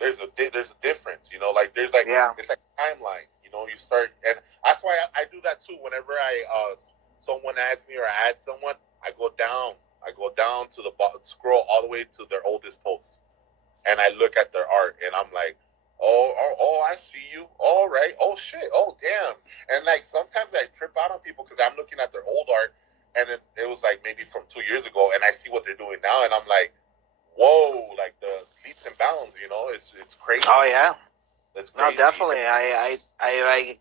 there's a difference, like there's like it's like a timeline, you start, and that's why I do that too. Whenever someone adds me or I add someone, I go down to the bottom, scroll all the way to their oldest post, and I look at their art, and I'm like, oh, I see you. All right. Oh, shit. Oh, damn. And, like, sometimes I trip out on people because I'm looking at their old art, and it was, like, maybe from 2 years ago, and I see what they're doing now, and I'm like, whoa, like, the leaps and bounds, It's crazy. Oh, yeah. It's crazy. No, definitely. I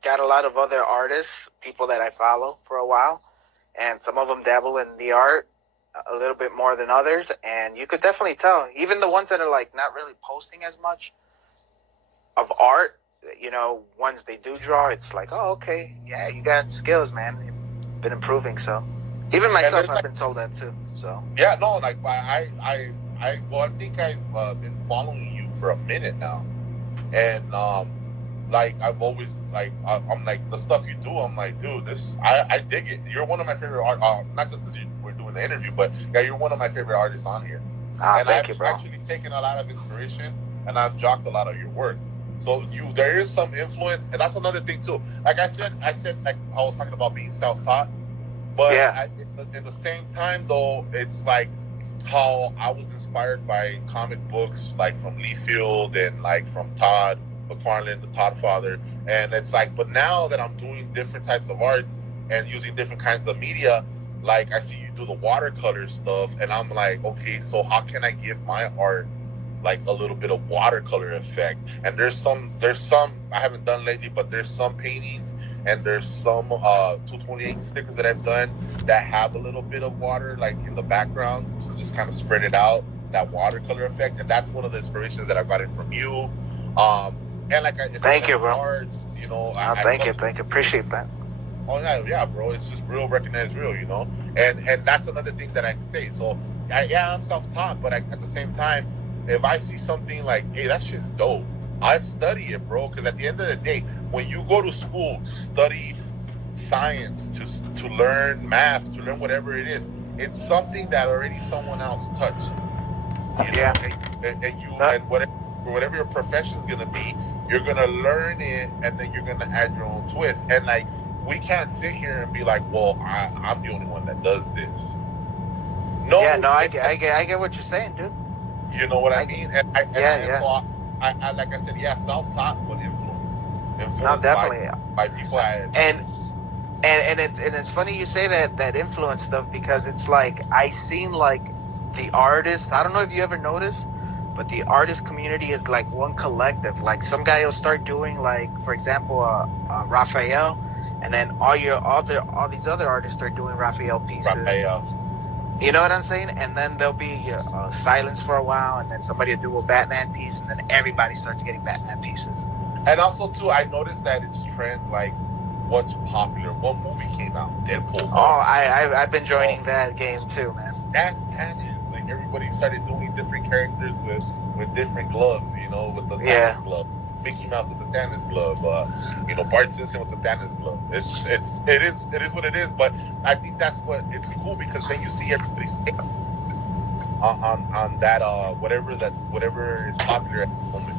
got a lot of other artists, people that I follow for a while, and some of them dabble in the art a little bit more than others, and you could definitely tell. Even the ones that are, like, not really posting as much of art, once they do draw, it's like, oh, okay, yeah, you got skills, man. You've been improving. So even myself, I've been told that too. So yeah, no, like I think I've been following you for a minute now, and like I've always like I'm like the stuff you do. I'm like, dude, I dig it. You're one of my favorite art. Not just because we're doing the interview, but yeah, you're one of my favorite artists on here. And thank you, bro. I've actually taken a lot of inspiration, and I've jocked a lot of your work. So there is some influence, and that's another thing too. Like I said, like I was talking about being self-taught, but at the same time, though, it's like how I was inspired by comic books, like from Lee Field and like from Todd McFarlane, the Todd Father, and it's like, but now that I'm doing different types of arts and using different kinds of media, like I see you do the watercolor stuff, and I'm like, okay, so how can I give my art like a little bit of watercolor effect? And there's some I haven't done lately, but there's some paintings and there's some 228 stickers that I've done that have a little bit of water like in the background to just kind of spread it out, that watercolor effect. And that's one of the inspirations that I got it from you. And like thank you, bro. Art, thank you, appreciate that. Oh yeah, bro. It's just real, recognized real, and that's another thing that I can say. So I'm self-taught, but at the same time, if I see something like, hey, that shit's dope, I study it, bro. Because at the end of the day, when you go to school to study science, to learn math, to learn whatever it is, it's something that already someone else touched. And whatever your profession is gonna be, you're gonna learn it, and then you're gonna add your own twist. And like, we can't sit here and be like, well, I'm the only one that does this. No. Yeah, no, I get what you're saying, dude. You know what I mean? So I like I said, self-taught with influence. No, definitely. By people. And it's funny you say that influence stuff, because it's like I seen like the artists. I don't know if you ever noticed, but the artist community is like one collective. Like some guy will start doing, like, for example, Raphael, and then all these other artists start doing Raphael pieces. You know what I'm saying? And then there'll be silence for a while, and then somebody will do a Batman piece, and then everybody starts getting Batman pieces. And also, too, I noticed that it's trends like what's popular. What movie came out? Deadpool. Oh, I've been joining that game too, man. That is like everybody started doing different characters with different gloves. With the Thanos glove, Mickey Mouse with the Thanos glove. Bart Simpson with the Thanos glove. It is what it is. But I think that's what it's cool, because then you see everybody's take on that whatever is popular at the moment.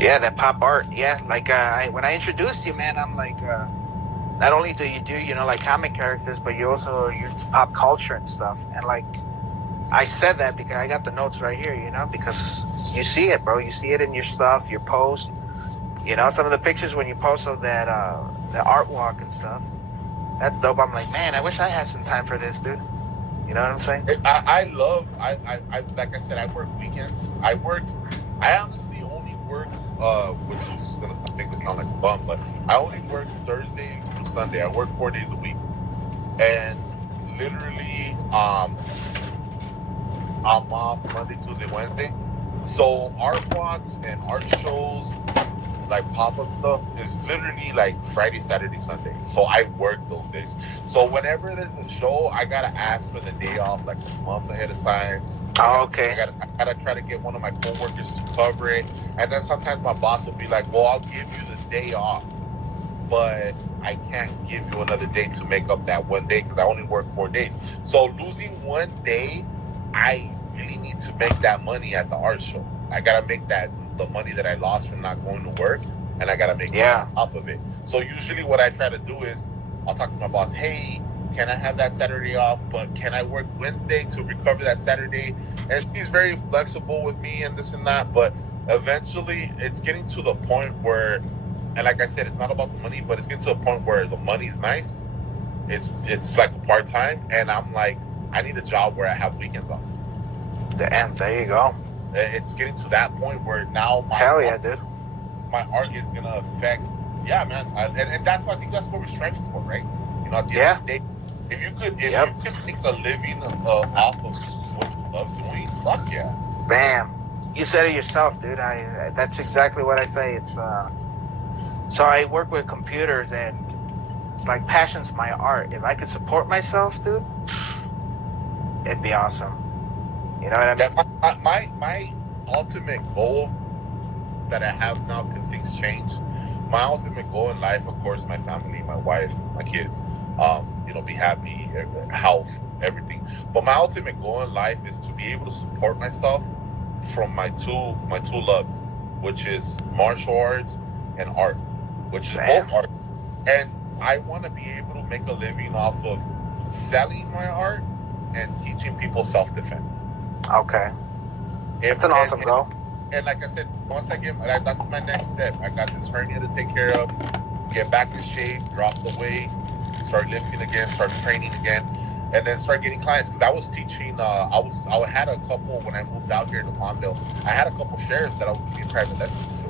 Yeah, that pop art. Yeah, like when I introduced you, man, I'm like, not only do you do like comic characters, but you're into pop culture and stuff. And like, I said that because I got the notes right here, because you see it, bro. You see it in your stuff, your posts. Some of the pictures when you post of that the art walk and stuff. That's dope. I'm like, man, I wish I had some time for this, dude. You know what I'm saying? I like I said, I work weekends. I honestly only work which is gonna make me sound like a bum, but I only work Thursday through Sunday. I work 4 days a week, and literally, I'm off Monday, Tuesday, Wednesday. So art walks and art shows, like pop-up stuff, is literally like Friday, Saturday, Sunday. So I work those days. So whenever there's a show, I gotta ask for the day off like a month ahead of time. Okay. I gotta try to get one of my coworkers to cover it. And then sometimes my boss will be like, well, I'll give you the day off, but I can't give you another day to make up that one day because I only work 4 days. So losing one day, I really need to make that money at the art show. I gotta make the money that I lost from not going to work, and I gotta make money on top of it. So usually what I try to do is I'll talk to my boss, hey, can I have that Saturday off, but can I work Wednesday to recover that Saturday? And she's very flexible with me and this and that, but eventually it's getting to the point where, and like I said, it's not about the money, but it's getting to a point where the money's nice. It's like a part-time, and I'm like, I need a job where I have weekends off. Damn, there you go. It's getting to that point where now my art is gonna affect. Yeah, man, and that's what I think. That's what we're striving for, right? You know, at the end of the day, if you could make a living off of what you love doing, fuck yeah. Bam, you said it yourself, dude. That's exactly what I say. It's so I work with computers, and it's like passion's my art. If I could support myself, dude, it'd be awesome. You know what I mean? Yeah, my ultimate goal that I have now, because things change, my ultimate goal in life, of course, my family, my wife, my kids, be happy, health, everything. But my ultimate goal in life is to be able to support myself from my two loves, which is martial arts and art, which is both art. And I want to be able to make a living off of selling my art and teaching people self-defense. Okay. It's an awesome goal. And like I said, once I get, that's my next step. I got this hernia to take care of, get back in shape, drop the weight, start lifting again, start training again, and then start getting clients. Because I was teaching, I had a couple when I moved out here to Palmdale. I had a couple shares that I was giving private lessons to.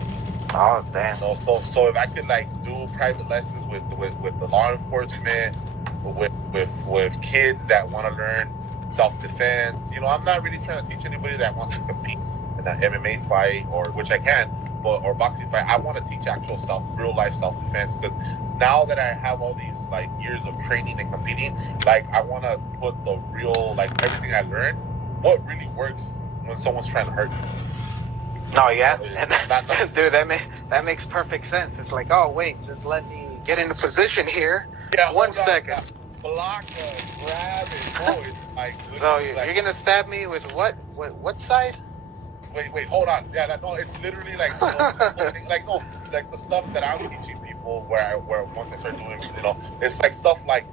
Oh damn! So if I could do private lessons with the law enforcement, with kids that want to learn self-defense. I'm not really trying to teach anybody that wants to compete in an MMA fight, or which I can, or boxing fight. I want to teach actual real life self-defense, because now that I have all these years of training and competing, I want to put the real everything I learned, what really works when someone's trying to hurt you. No, yeah, dude, that makes perfect sense. It's like, oh wait, just let me get in a position here. Yeah, 1 second. Block it, grab it. No, so you're gonna stab me with what? What side? Wait, hold on. Yeah, no, it's literally the stuff that I'm teaching people where once I start doing, it's stuff like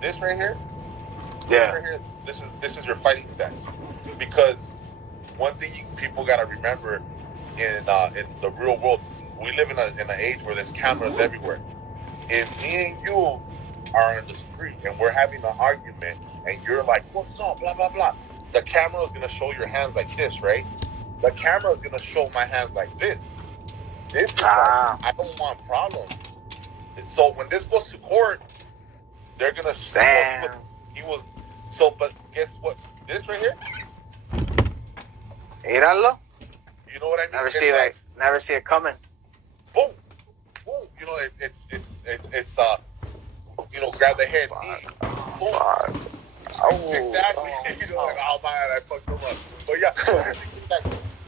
this right here. Yeah. Right here, this is your fighting stance, because one thing people gotta remember in the real world, we live in an age where there's cameras everywhere. If me and you are on the street and we're having an argument and you're like, what's up, blah blah blah, the camera is gonna show your hands like this, right? The camera is gonna show my hands like this. This is I don't want problems. So when this goes to court, they're gonna show he was. So, but guess what? This right here. Míralo. You know what I mean? Never see it coming. Boom, boom. It's grab the head. Boom. Oh, exactly. Oh man, I fucked them up. But yeah,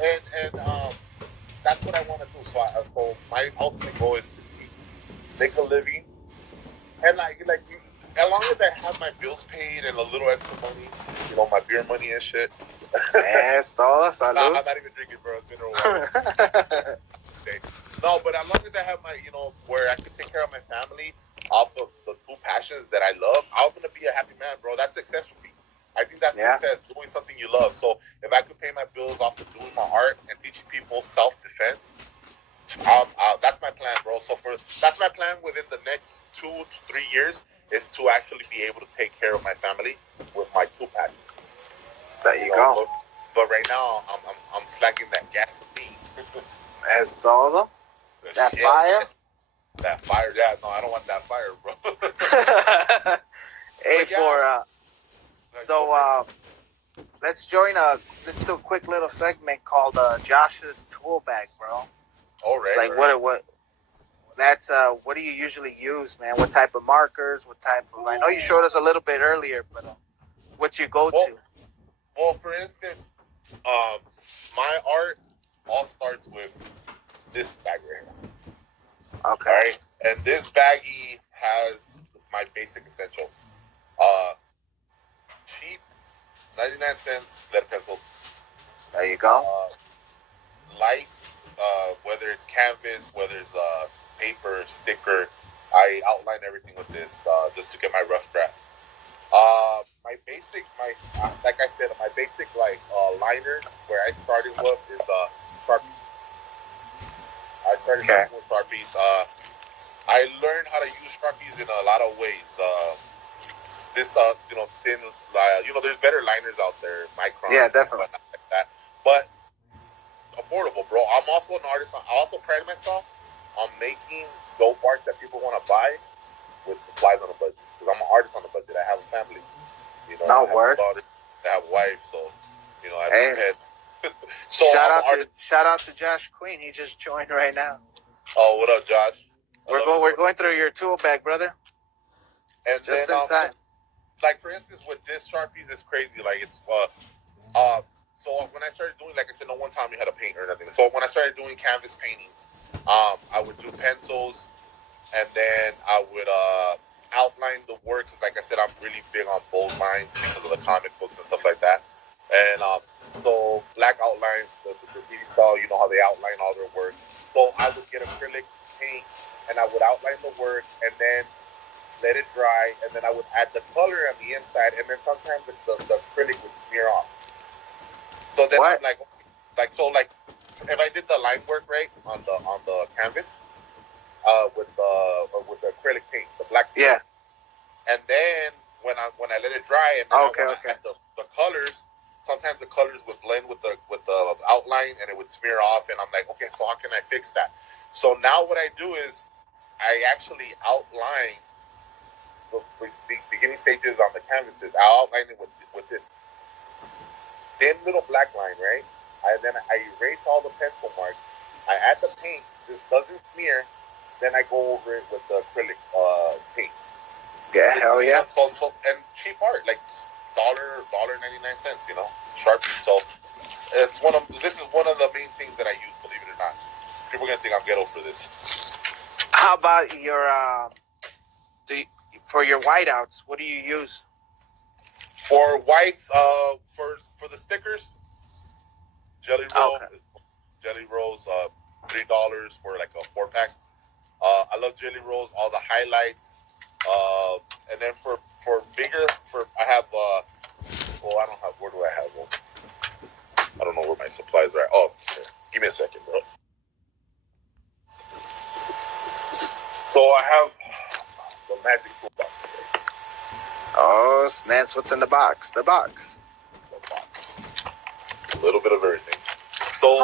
and that's what I want to do. So my ultimate goal is to make a living, and as long as I have my bills paid and a little extra money, my beer money and shit. Yes, todo, salud. Nah, I'm not even drinking, bro. It's been a while. No, but as long as I have my, where I can take care of my family off of the two passions that I love, I'm gonna be a happy man, bro. That's success for me. I think that's success, doing something you love. So if I could pay my bills off of doing my art and teaching people self-defense, that's my plan, bro. So that's my plan within the next 2 to 3 years, is to actually be able to take care of my family with my two passions. There you go. But right now, I'm slacking that gas of me. Es todo. That fire? That fire, yeah. No, I don't want that fire, bro. Hey, let's do a quick little segment called Josh's Tool Bag, bro. All right. It's like, what do you usually use, man? What type of markers? What type of, I know you showed us a little bit earlier, but what's your go-to? Well, for instance, my art all starts with this bag right here. Okay. Right? And this baggie has my basic essentials. Cheap, 99 cents lead pencil. There you go. Light, whether it's canvas, whether it's paper, sticker, I outline everything with this just to get my rough draft. Like I said, my basic liner where I started with is Sharpie. I started with Sharpies. I learned how to use Sharpies in a lot of ways. Thin, there's better liners out there, Micron. Yeah, definitely. Like that. But affordable, bro. I'm also an artist. I also pride myself on making dope art that people want to buy with supplies on a budget. Because I'm an artist on a budget. I have a family. I have a daughter. I have a wife. So, I have a pet. So shout out to Josh Queen. He just joined right now. Oh, what up, Josh? We're going through your tool bag, brother. And just then, in time. Like for instance, with this Sharpies, it's crazy. Like it's so when I started doing, like I said, no one taught me how to paint or nothing. So when I started doing canvas paintings, I would do pencils, and then I would outline the work. Because like I said, I'm really big on bold lines because of the comic books and stuff like that. And so black outlines, the graffiti style, you know how they outline all their work. So I would get acrylic paint, and I would outline the work, and then let it dry, and then I would add the color on the inside, and then sometimes the acrylic would smear off. So then I'm like if I did the line work right on the canvas with the acrylic paint, the black paint. Yeah. And then when I let it dry, and then I had the colors, sometimes the colors would blend with the outline, and it would smear off, and I'm like, okay, so how can I fix that? So now what I do is I actually outline the beginning stages on the canvases. I'll outline it with this thin little black line, right? Then I erase all the pencil marks. I add the paint. This doesn't smear. Then I go over it with the acrylic paint. Yeah, hell yeah. So and cheap art, like $1.99, Sharpie. So this is one of the main things that I use. Believe it or not, people are gonna think I'm ghetto for this. How about your for your whiteouts? What do you use? For whites, for the stickers, Jelly Rolls, $3 for like a 4-pack. I love Jelly Rolls, all the highlights, and then for bigger, I have I don't have. Where do I have them? I don't know where my supplies are. Oh, okay. Give me a second, bro. So I have the magic toolbox. Oh, snaps! What's in the box? The box. A little bit of everything. So,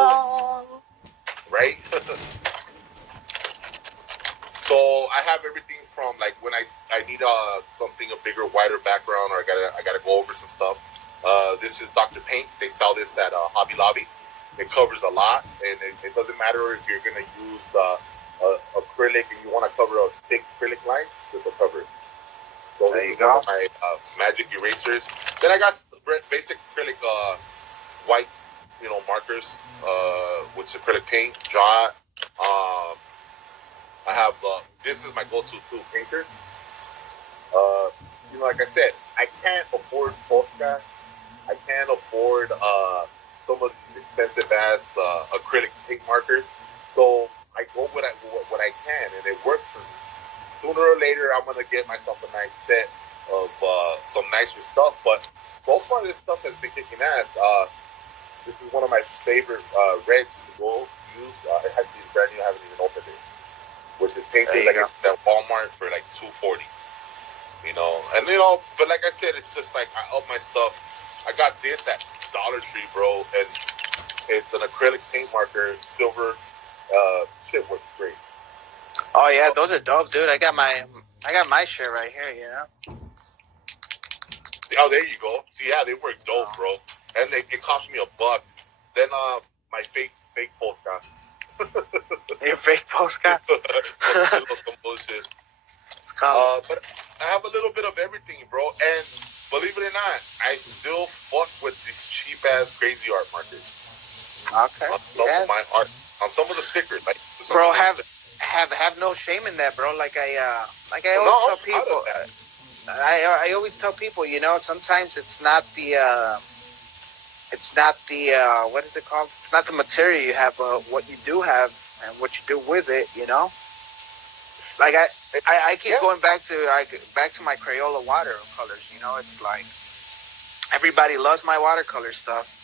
right? So I have everything from like when I need something a bigger, wider background, or I gotta go over some stuff. This is Dr. Paint. They sell this at Hobby Lobby. It covers a lot, and it doesn't matter if you're gonna use acrylic and you want to cover a thick acrylic line. This will cover it. So there you go. My magic erasers. Then I got basic acrylic white, markers, which is acrylic paint. Draw. I have this is my go-to tool, painter. Like I said, I can't afford Posca. I can't afford some of these expensive ass acrylic paint markers. So I go what I can, and it works for me. Sooner or later, I'm gonna get myself a nice set of some nicer stuff. But so far, this stuff has been kicking ass. This is one of my favorite reds to go use. It has to be brand new. I haven't even opened it. Which is painted like it's at Walmart for like $2.40. But like I said, it's just like I up my stuff. I got this at Dollar Tree, bro, and it's an acrylic paint marker, silver, Shit works great. Oh yeah, those are dope, dude. I got my shit right here. You know. Oh, there you go. See, yeah, they work dope, bro. And it cost me $1. Then my fake Polska. Your fake Polska? Some bullshit. It's called. But I have a little bit of everything, bro. And believe it or not, I still fuck with these cheap ass crazy art markers. Okay. On some of my art, on some of the stickers, like bro, have no shame in that, bro. Like I always tell people. I always tell people, you know, sometimes it's not the what is it called? It's not the material you have, but what you do have and what you do with it, you know. Like I keep going back to my Crayola watercolors. You know, it's like everybody loves my watercolor stuff.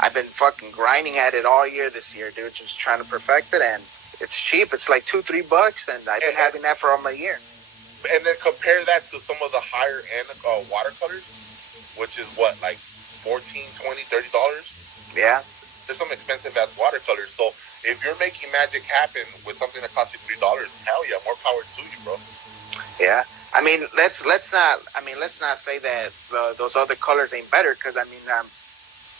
I've been fucking grinding at it all year this year, dude. Just trying to perfect it, and it's cheap. It's like $2-3, and I've been having that for almost a year. And then compare that to some of the higher end watercolors, which is what, like $14, $20, $30? Yeah. There's some expensive ass watercolors. So if you're making magic happen with something that costs you $3, hell yeah, more power to you, bro. Yeah. I mean, let's not say that those other colors ain't better, because I mean,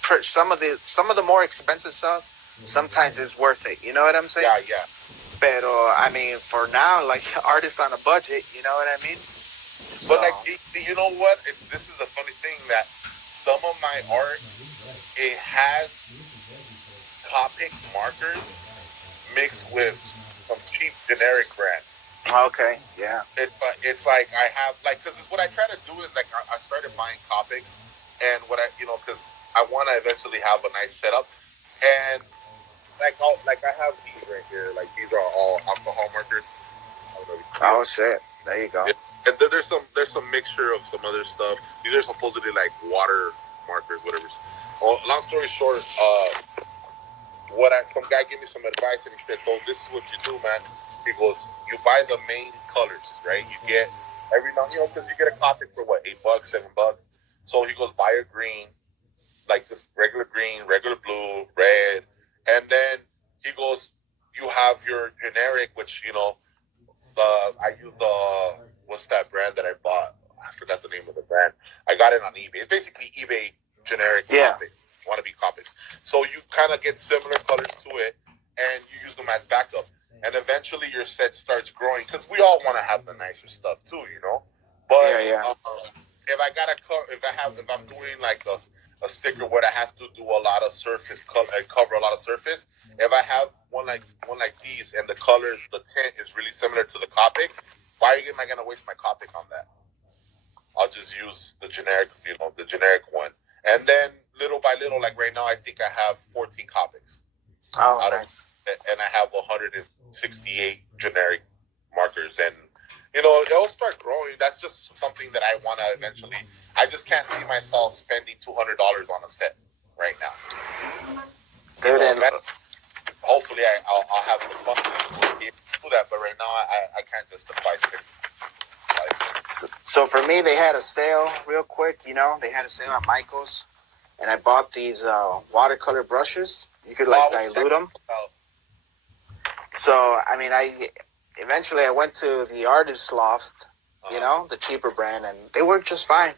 for some of the more expensive stuff, sometimes it's worth it. You know what I'm saying? Yeah. But I mean, for now, like artists on a budget, you know what I mean? But like, you know what? This is the funny thing, that some of my art, it has Copic markers mixed with some cheap generic brand. Okay, yeah. It's like I have, like, because what I try to do is, like, I started buying Copics, and what I, you know, because I want to eventually have a nice setup, and like I have these right here, like these are all alcohol markers. Oh shit! There you go. Yeah. And there's some mixture of some other stuff. These are supposedly like water markers, whatever. Well, long story short, some guy gave me some advice, and he said, "Oh, this is what you do, man." He goes, "You buy the main colors, right? You get every now, you know, because you get a Copic for what, $8, $7. So he goes, buy a green, like just regular green, regular blue, red, and then he goes, you have your generic, which, you know, I use what's that brand that I bought? I forgot the name of the brand. I got it on eBay. It's basically eBay generic Copic. Wannabe Copics. So you kind of get similar colors to it, and you use them as backup. And eventually your set starts growing, because we all want to have the nicer stuff too, you know. But if I'm doing like a sticker where I have to do a lot of surface, cover a lot of surface. If I have one like these, and the color, the tint is really similar to the Copic, why am I gonna waste my Copic on that? I'll just use the generic, you know, the generic one. And then little by little, like right now, I think I have 14 Copics. Oh, nice. And I have 168 generic markers, and you know, it'll start growing. That's just something that I want to eventually. I just can't see myself spending $200 on a set right now. Dude, you know, hopefully I'll have the fun to do that, but right now I can't justify spending. So for me, they had a sale real quick. You know, they had a sale at Michael's, and I bought these watercolor brushes. You could like dilute them. So I mean, eventually I went to the Artist Loft, you know, the cheaper brand, and they work just fine.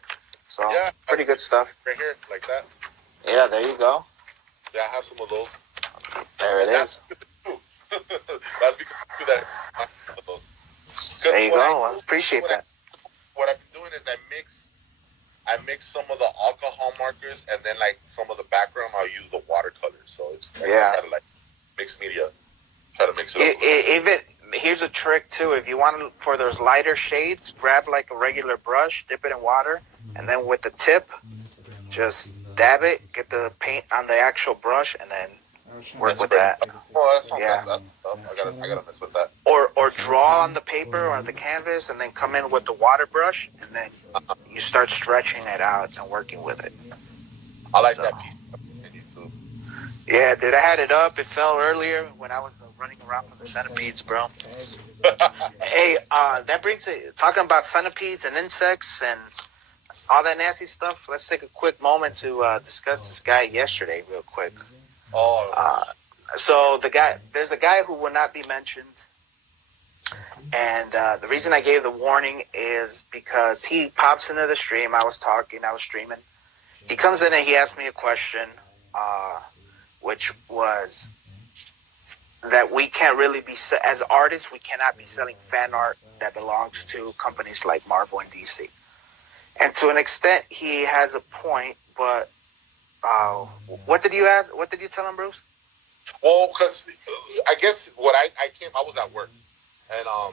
So pretty good stuff. Right here, like that. Yeah, there you go. Yeah, I have some of those. There it is. That's because that of those. There you go. I appreciate that. What I've been doing is I mix some of the alcohol markers, and then like some of the background I'll use the watercolors. So it's kind of like mixed media. Try to mix it up. Here's a trick too. If you want for those lighter shades, grab like a regular brush, dip it in water, and then with the tip, just dab it, get the paint on the actual brush, and then work with that. Oh, that's not I gotta mess with that. Or draw on the paper or the canvas, and then come in with the water brush, and then you start stretching it out and working with it. I like that piece in YouTube. Yeah, dude, I had it up. It fell earlier when I was running around from the centipedes, bro. Hey, that brings it. Talking about centipedes and insects and all that nasty stuff. Let's take a quick moment to discuss this guy yesterday, real quick. So there's a guy who will not be mentioned, and the reason I gave the warning is because he pops into the stream. I was streaming. He comes in and he asks me a question, which was that we can't really be, as artists, we cannot be selling fan art that belongs to companies like Marvel and DC. And to an extent, he has a point, but what did you ask? What did you tell him, Bruce? Well, because I guess I was at work, and I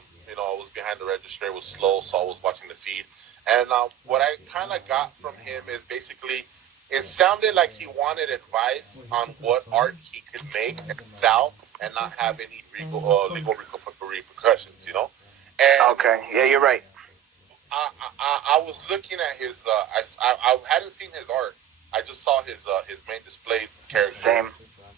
was behind the register. It was slow, so I was watching the feed. And what I kind of got from him is basically, it sounded like he wanted advice on what art he could make and sell and not have any legal repercussions, And okay, yeah, you're right. I was looking at his. I hadn't seen his art. I just saw his main display character. Same.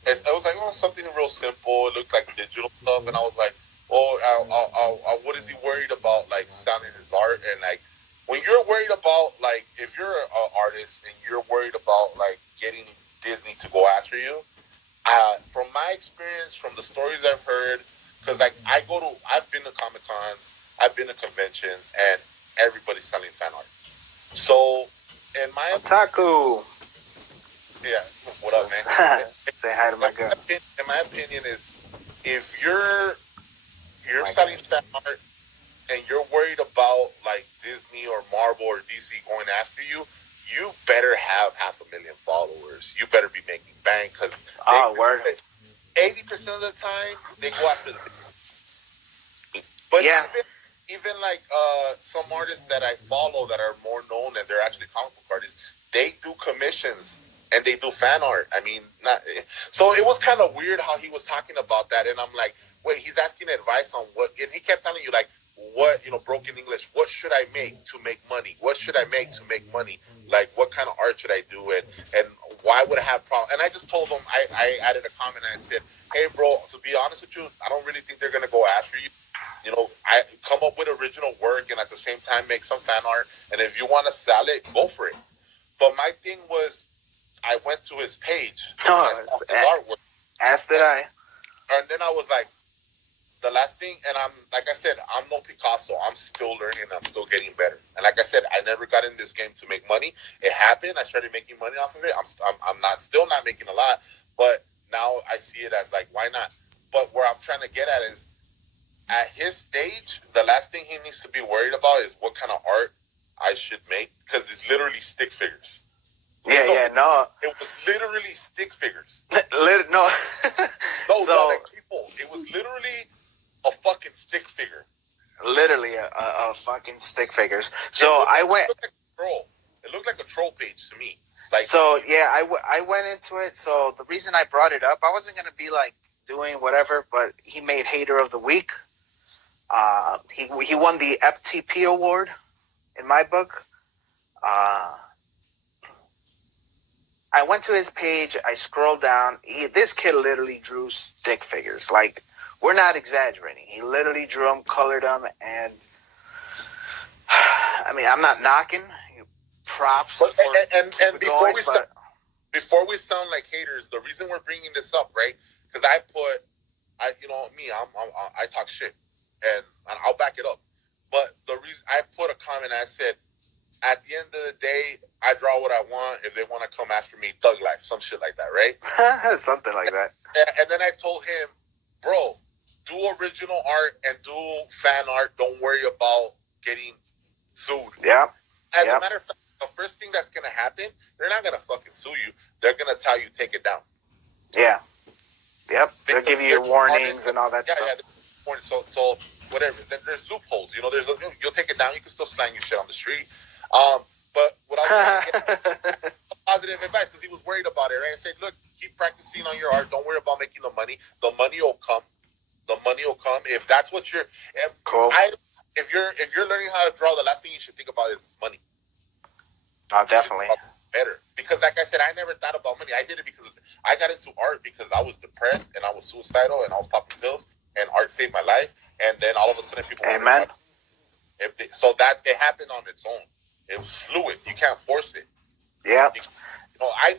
It was like, something real simple. It looked like digital stuff, and I was like, what is he worried about, like, selling his art? And, like, when you're worried about, like, if you're an artist and you're worried about, like, getting Disney to go after you, from my experience, from the stories I've heard, because, like, I've been to Comic-Cons, I've been to conventions, and everybody's selling fan art. So, in my Otaku. Yeah, what up, man? Say hi to my girl. In my opinion, is if you're selling fan art and you're worried about, like, Disney or Marvel or DC going after you, you better have 500,000 followers. You better be making bank, because 80% of the time they go after the business. But yeah. Even like some artists that I follow that are more known and they're actually comic book artists, they do commissions and they do fan art. I mean, so it was kind of weird how he was talking about that, and I'm like, wait, he's asking advice on what, and he kept telling you, like, what, broken English, what should I make to make money? What should I make to make money? Like, what kind of art should I do? And why would I have problems? And I just told him, I added a comment and I said, hey, bro, to be honest with you, I don't really think they're going to go after you. I come up with original work and at the same time make some fan art. And if you want to sell it, go for it. But my thing was, I went to his page. His artwork. As did I. And then I was like, the last thing, and like I said, I'm no Picasso. I'm still learning. I'm still getting better. And like I said, I never got in this game to make money. It happened. I started making money off of it. I'm still not making a lot, but now I see it as, like, why not? But where I'm trying to get at is, at his stage, the last thing he needs to be worried about is what kind of art I should make, because it's literally stick figures. No. It was literally stick figures. No. Like, people. It was literally a fucking stick figure. Literally a fucking stick figures. So I went. It looked like a troll page to me. Like, so yeah, I went into it. So the reason I brought it up, I wasn't gonna be like doing whatever, but he made Hater of the Week. He won the FTP award in my book. I went to his page. I scrolled down. This kid literally drew stick figures. Like, we're not exaggerating. He literally drew them, colored them, and I mean, I'm not knocking. Props. But, and before we sound like haters, the reason we're bringing this up, right? Because I talk shit, and I'll back it up. But the reason I put a comment, I said, at the end of the day, I draw what I want. If they want to come after me, thug life, some shit like that, right? Something like that. And then I told him, bro, do original art and do fan art. Don't worry about getting sued. Yeah. As a matter of fact, the first thing that's going to happen, they're not going to fucking sue you. They're going to tell you, take it down. Yeah. Yep. They'll give you your warnings and all that stuff. Yeah. So whatever. Then there's loopholes. You'll take it down. You can still slang your shit on the street. But what I was positive advice, because he was worried about it, right? I said, look, keep practicing on your art. Don't worry about making the money. The money will come. The money will come. If that's what you're, cool. If you're learning how to draw, the last thing you should think about is money. Oh, definitely. Better, because like I said, I never thought about money. I did it because I got into art because I was depressed and I was suicidal and I was popping pills, and art saved my life. And then all of a sudden, people. Amen. So that it happened on its own. It was fluid. You can't force it. Yeah. I